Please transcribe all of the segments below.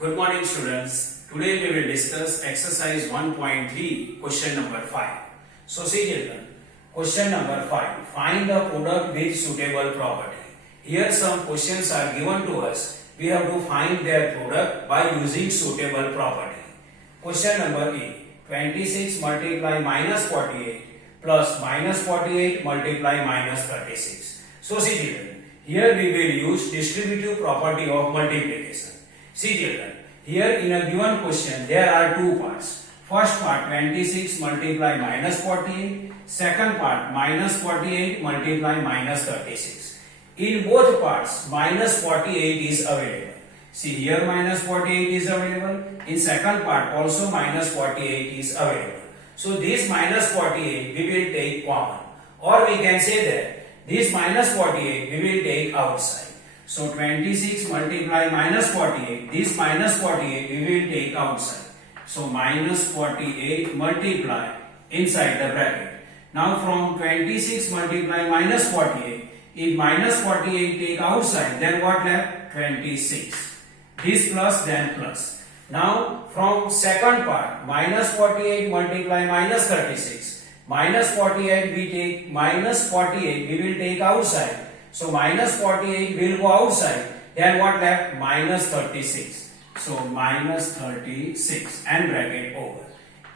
Good morning students. Today we will discuss exercise 1.3 question number 5. So see children, question number 5. Find the product with suitable property. Here some questions are given to us. We have to find their product by using suitable property. Question number A. 26 multiply minus 48 plus minus 48 multiply minus 36. So see children, here we will use distributive property of multiplication. See children, here in a given question there are two parts. First part 26 multiply minus 48, second part minus 48 multiply minus 36. In both parts minus 48 is available. See here minus 48 is available, in second part also minus 48 is available. So this minus 48 we will take common, or we can say that this minus 48 we will take outside. So 26 multiply minus 48, this minus 48 we will take outside. So minus 48 multiply inside the bracket. Now from 26 multiply minus 48, if minus 48 take outside, then what left? 26. This plus then plus. Now from second part, minus 48 multiply minus 36. Minus 48 we take, minus 48 we will take outside. So minus 48 will go outside, then what left? Minus 36. So minus 36 and bracket over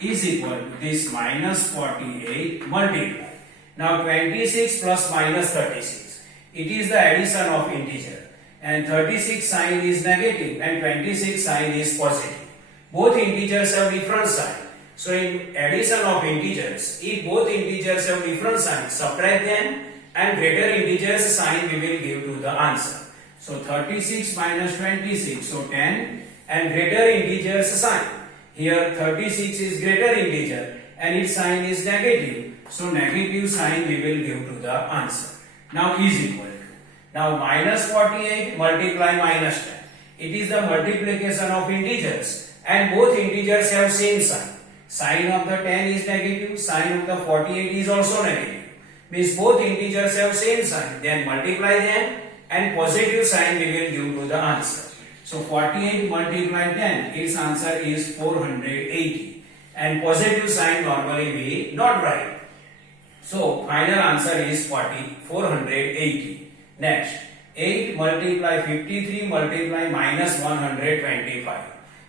is equal to this minus 48 multiply. Now 26 plus minus 36. It is the addition of integer, and 36 sign is negative and 26 sign is positive. Both integers have different sign. So in addition of integers, if both integers have different signs, subtract them and greater integers sign we will give to the answer. So 36 minus 26, so 10, and greater integers sign. Here 36 is greater integer and its sign is negative, so negative sign we will give to the answer. Now is equal to, now minus 48 multiply minus 10. It is the multiplication of integers and both integers have same sign. Sign of the 10 is negative, sign of the 48 is also negative. Means both integers have same sign, then multiply them and positive sign we will give to the answer. So 48 multiply 10, its answer is 480, and positive sign normally we not write. So final answer is 480. Next, 8 multiply 53 multiply minus 125.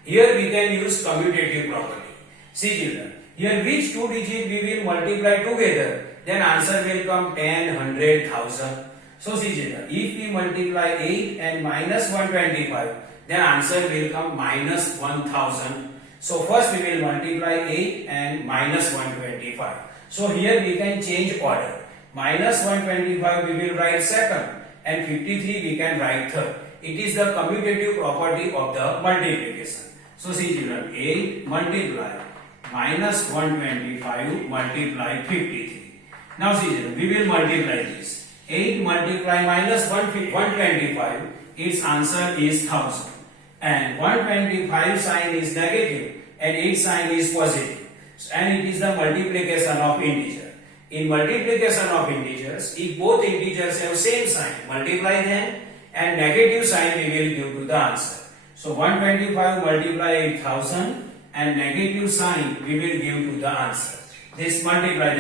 Here we can use commutative property. See children, here which two digit we will multiply together, then answer will come 10, 100, 1000. So see children, if we multiply 8 and minus 125, then answer will come minus 1000. So first we will multiply 8 and minus 125. So here we can change order. Minus 125 we will write second and 53 we can write third. It is the commutative property of the multiplication. So see children, 8 multiply minus 125 multiply 53. Now see children, we will multiply this. 8 multiply minus 125, its answer is 1000. And 125 sign is negative and its sign is positive. And it is the multiplication of integer. In multiplication of integers, if both integers have same sign, multiply them and negative sign we will give to the answer. So 125 multiply 8000 and negative sign we will give to the answer. This multiply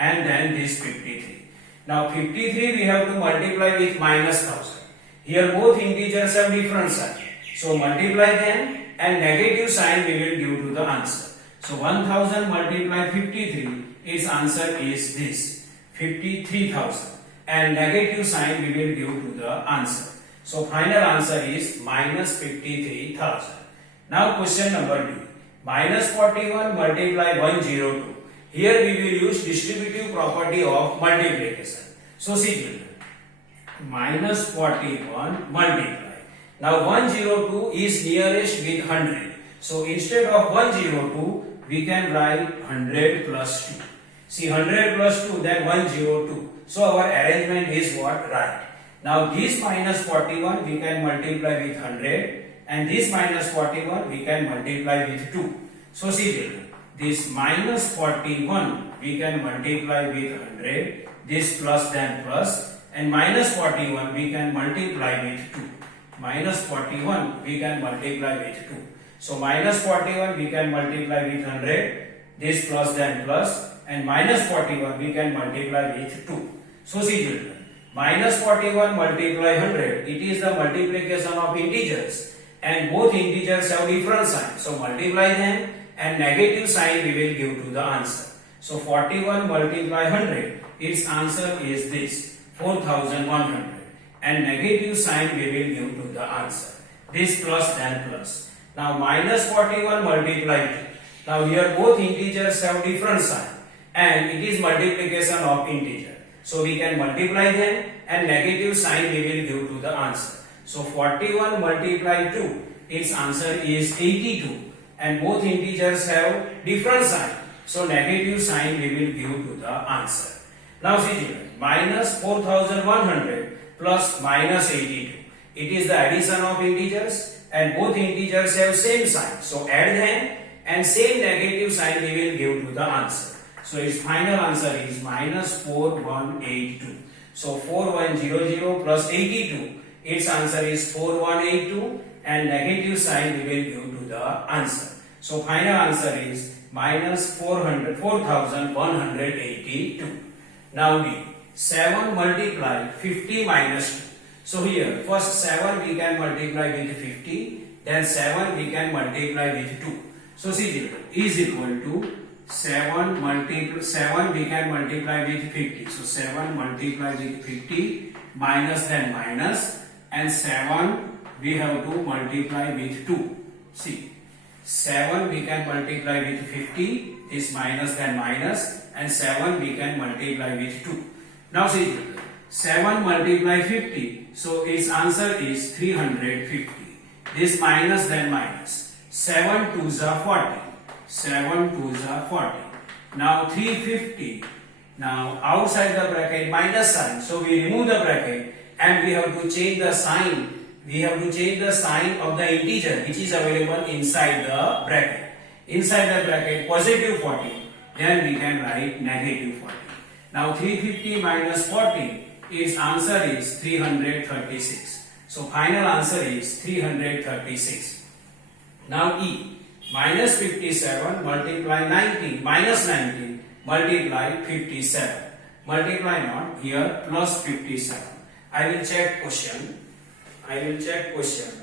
and then this 53. Now 53 we have to multiply with minus 1000. Here both integers have different sign. So multiply them and negative sign we will give to the answer. So 1000 multiply 53, its answer is this 53,000 and negative sign we will give to the answer. So final answer is minus 53,000. Now question number B. Minus 41 multiply 102. Here we will use distributive property of multiplication. So see children, minus 41 multiply. Now 102 is nearest with 100. So instead of 102, we can write 100 plus 2. See 100 plus 2, then 102. So our arrangement is what? Right. Now this minus 41 we can multiply with 100 and this minus 41 we can multiply with 2. So see children, this minus 41 we can multiply with 100, this plus then plus, and minus 41 we can multiply with 2. minus 41 we can multiply with 2. So minus 41 we can multiply with 100, this plus then plus, and minus 41 we can multiply with 2. So see children, minus 41 multiply 100, it is the multiplication of integers, and both integers have different signs. So multiply them and negative sign we will give to the answer. So 41 multiply 100, its answer is this, 4100, and negative sign we will give to the answer, this plus then plus. Now minus 41 multiply 2. Now here both integers have different sign and it is multiplication of integer. So we can multiply them and negative sign we will give to the answer. So 41 multiply 2, its answer is 82, and both integers have different sign. So negative sign we will give to the answer. Now see children, minus 4100 plus minus 82. It is the addition of integers and both integers have same sign. So add them and same negative sign we will give to the answer. So its final answer is minus 4182. So 4100 plus 82, its answer is 4182, and negative sign we will give to the answer. So final answer is minus 4182. Now D, 7 multiply 50 minus 2. So here first 7 we can multiply with 50, then 7 we can multiply with 2. So see children, is equal to 7 we can multiply with 50. So 7 multiply with 50 minus then minus, and 7 we have to multiply with 2. See, 7 we can multiply with 50, is minus then minus, and 7 we can multiply with 2. Now see, 7 multiply 50, so its answer is 350. This minus then minus. 7 2s are 40. 7 2s are 40. Now 350. Now outside the bracket minus sign, so we remove the bracket and we have to change the sign. We have to change the sign of the integer which is available inside the bracket. Inside the bracket positive 40, then we can write negative 40. Now 350 minus 40, its answer is 336. So final answer is 336. Now E, minus 57 multiply 90 minus 90 multiply 57. Multiply not, here plus 57. I will check question.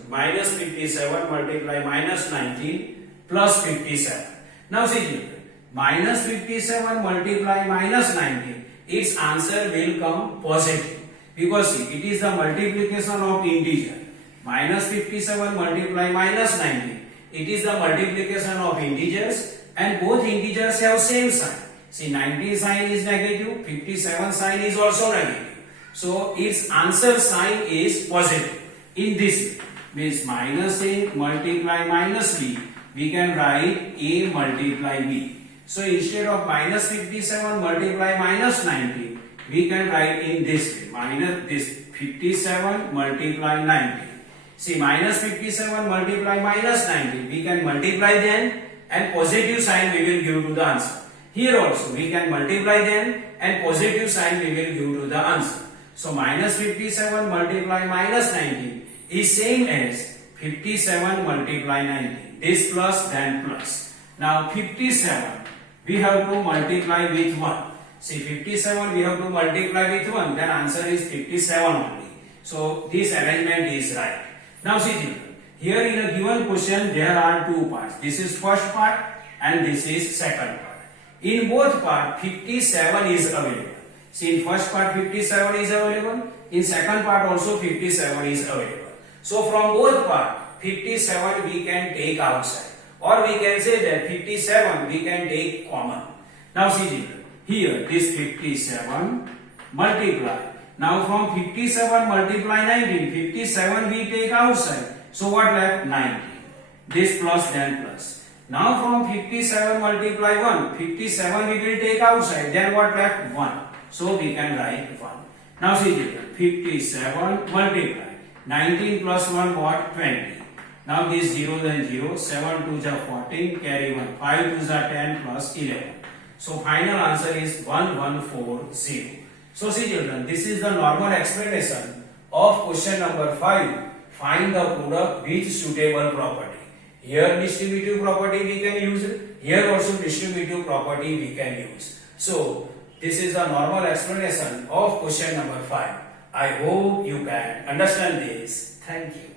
Minus 57 multiply minus 19 plus 57. Now see children, minus 57 multiply minus 19, its answer will come positive, because see, it is the multiplication of integer. Minus 57 multiply minus 19, it is the multiplication of integers, and both integers have same sign. See, 19 sign is negative, 57 sign is also negative. So its answer sign is positive. In this way, means minus A multiply minus B, we can write A multiply B. So instead of minus 57 multiply minus 90, we can write in this way, minus this 57 multiply 90. See, minus 57 multiply minus 90, we can multiply them and positive sign we will give to the answer. Here also we can multiply them and positive sign we will give to the answer. So minus 57 multiply minus 90 is same as 57 multiply 90. This plus then plus. Now 57 we have to multiply with 1. See, 57 we have to multiply with 1, then answer is 57 only. So this arrangement is right. Now see children, here in a given question there are two parts. This is first part and this is second part. In both parts 57 is available. See, in first part 57 is available, in second part also 57 is available. So from both parts 57 we can take outside, or we can say that 57 we can take common. Now see children, here this 57 multiply. Now from 57 multiply 19, 57 we take outside. So what left? 90. This plus then plus. Now from 57 multiply 1, 57 we will take outside. Then what left? 1. So we can write 1. Now see children, 57 multiply 19 plus 1 what? 20. Now this 0 then 0, 7 2s are 14, carry 1, 5 2s are 10 plus 11. So final answer is 1140. So see children, this is the normal explanation of question number 5. find the product with suitable property. Here distributive property we can use, here also distributive property we can use. So this is a normal explanation of question number 5. I hope you can understand this. Thank you.